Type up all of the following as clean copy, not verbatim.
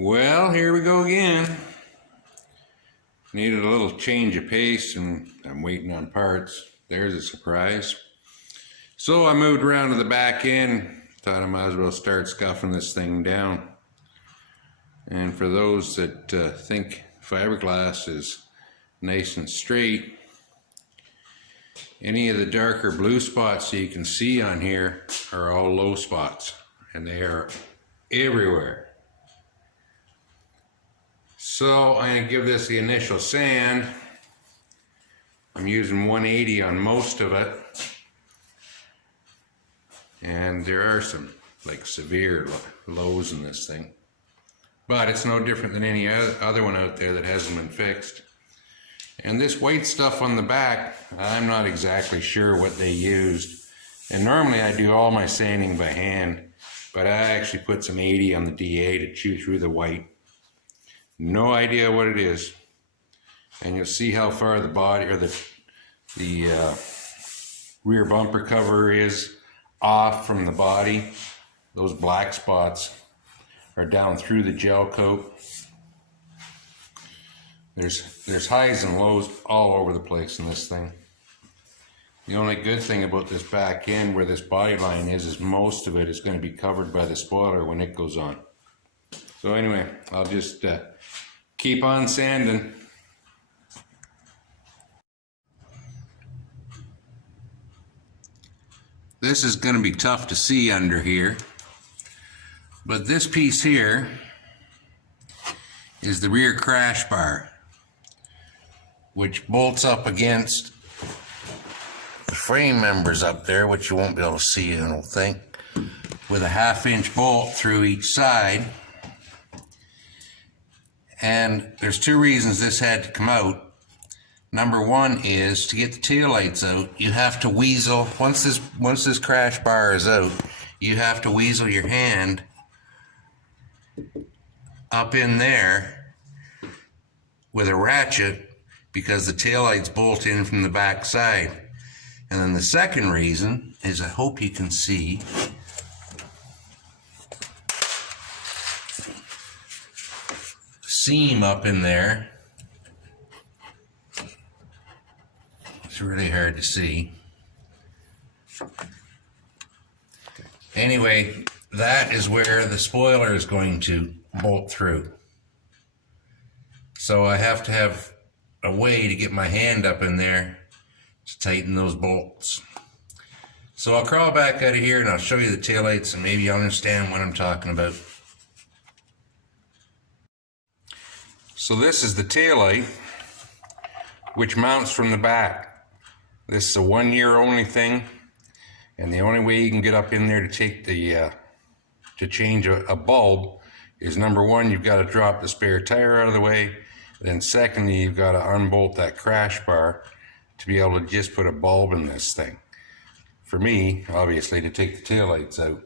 Well, here we go again. Needed a little change of pace and I'm waiting on parts. There's a surprise. So I moved around to the back end. Thought I might as well start scuffing this thing down. And for those that think fiberglass is nice and straight, any of the darker blue spots that you can see on here are all low spots, and they are everywhere. So I'm going to give this the initial sand. I'm using 180 on most of it, and there are some like severe lows in this thing, but it's no different than any other one out there that hasn't been fixed. And this white stuff on the back, I'm not exactly sure what they used. And normally I do all my sanding by hand, but I actually put some 80 on the DA to chew through the white. No idea what it is. And you'll see how far the body or the rear bumper cover is off from the body. Those black spots are down through the gel coat. There's highs and lows all over the place in this thing. The only good thing about this back end where this body line is most of it is going to be covered by the spoiler when it goes on. So anyway, I'll just keep on sanding. This is going to be tough to see under here, but this piece here is the rear crash bar, which bolts up against the frame members up there, which you won't be able to see, I don't think, with a 1/2 inch bolt through each side. And there's two reasons this had to come out. Number one is to get the taillights out, you have to weasel, once this crash bar is out, you have to weasel your hand up in there with a ratchet because the taillights bolt in from the back side. And then the second reason is, I hope you can see, seam up in there. It's really hard to see. Anyway, that is where the spoiler is going to bolt through. So I have to have a way to get my hand up in there to tighten those bolts. So I'll crawl back out of here and I'll show you the taillights and maybe you'll understand what I'm talking about. So this is the taillight, which mounts from the back. This is a 1 year only thing, and the only way you can get up in there to take the to change a bulb is, number one, you've got to drop the spare tire out of the way. Then secondly, you've got to unbolt that crash bar to be able to just put a bulb in this thing. For me, obviously, to take the taillights out.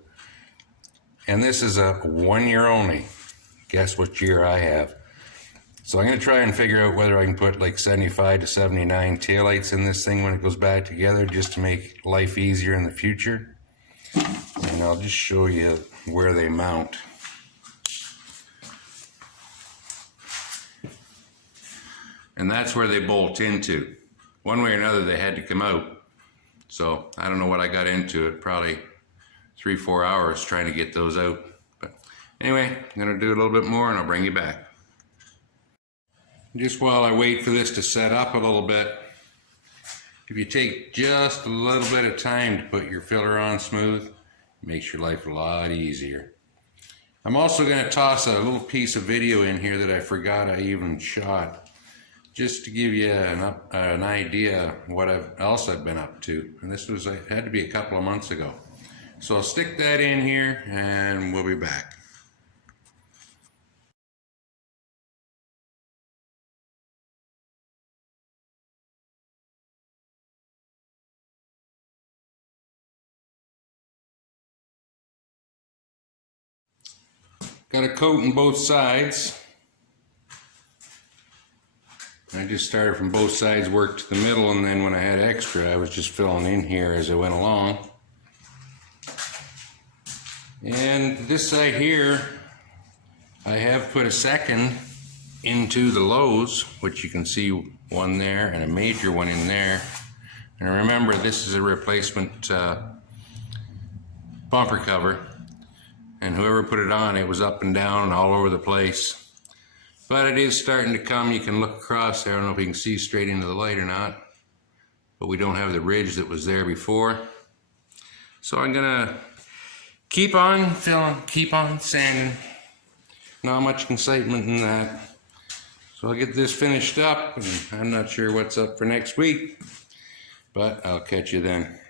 And this is a 1 year only. Guess what year I have. So I'm going to try and figure out whether I can put like 75 to 79 taillights in this thing when it goes back together, just to make life easier in the future. And I'll just show you where they mount. And that's where they bolt into. One way or another, they had to come out. So I don't know what I got into it, probably 3-4 hours trying to get those out. But anyway, I'm going to do a little bit more and I'll bring you back. Just while I wait for this to set up a little bit, if you take just a little bit of time to put your filler on smooth, it makes your life a lot easier. I'm also going to toss a little piece of video in here that I forgot I even shot, just to give you an idea what else I've been up to. And this was, it had to be a couple of months ago. So I'll stick that in here and we'll be back. Got a coat on both sides. I just started from both sides, worked to the middle, and then when I had extra, I was just filling in here as I went along. And this side here, I have put a second into the lows, which you can see one there and a major one in there. And remember, this is a replacement bumper cover, and whoever put it on, it was up and down all over the place. But it is starting to come. You can look across there. I don't know if you can see straight into the light or not, but we don't have the ridge that was there before. So I'm gonna keep on filling, keep on sanding. Not much excitement in that. So I'll get this finished up, and I'm not sure what's up for next week, but I'll catch you then.